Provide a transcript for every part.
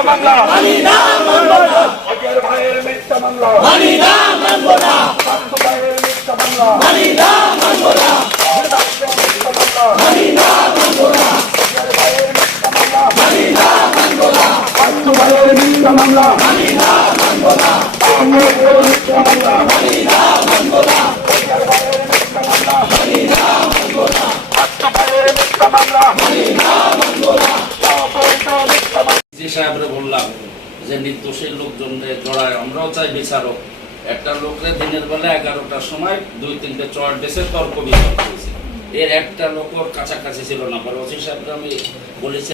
মিথ্যা মামলা মানি না মানব না অজয় ভাইয়ের মিথ্যা মামলা মানি না মানব না শান্ত ভাইয়ের মিথ্যা মামলা মানি না মানব না মিথ্যা মামলা মানি না মানব না অজয় ভাইয়ের মিথ্যা মামলা মানি না মানব না শান্ত ভাইয়ের মিথ্যা মামলা মানি না মানব না মিথ্যা মামলা মানি না মানব না অজয় ভাইয়ের মিথ্যা মামলা মানি না মানব না শান্ত ভাইয়ের মিথ্যা মামলা মানি না মানব না মিথ্যা মামলা জি সাহেবরে বললাম যে নির্দোষী লোকজনদের জড়ায় আমরাও চাই বিচারক। একটা লোকরে দিনের বেলা 11টার সময় 2-3টে চট বেছে তর্ক বিতর্ক হয়েছে, এর একটা লোক ওর কাছাকাছি ছিল না। পরে ওসি সাহেবকে আমি বলেছি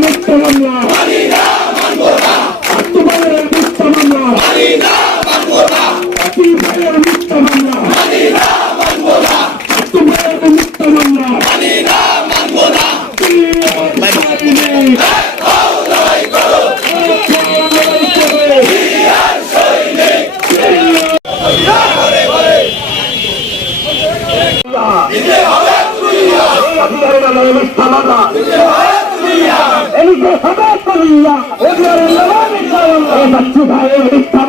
মিথ্যা মামলা মানি না মানব না শান্ত ভাইয়ের মিথ্যা মামলা মানি না মানব না ভাইয়ের মিথ্যা মামলা মানি না মানব না শান্ত ভাইয়ের মিথ্যা মামলা মানি না মানব না দিতে হবে তুইয়া মিথ্যা মামলা দিতে হবে তুইয়া ভাইয়ের মিথ্যা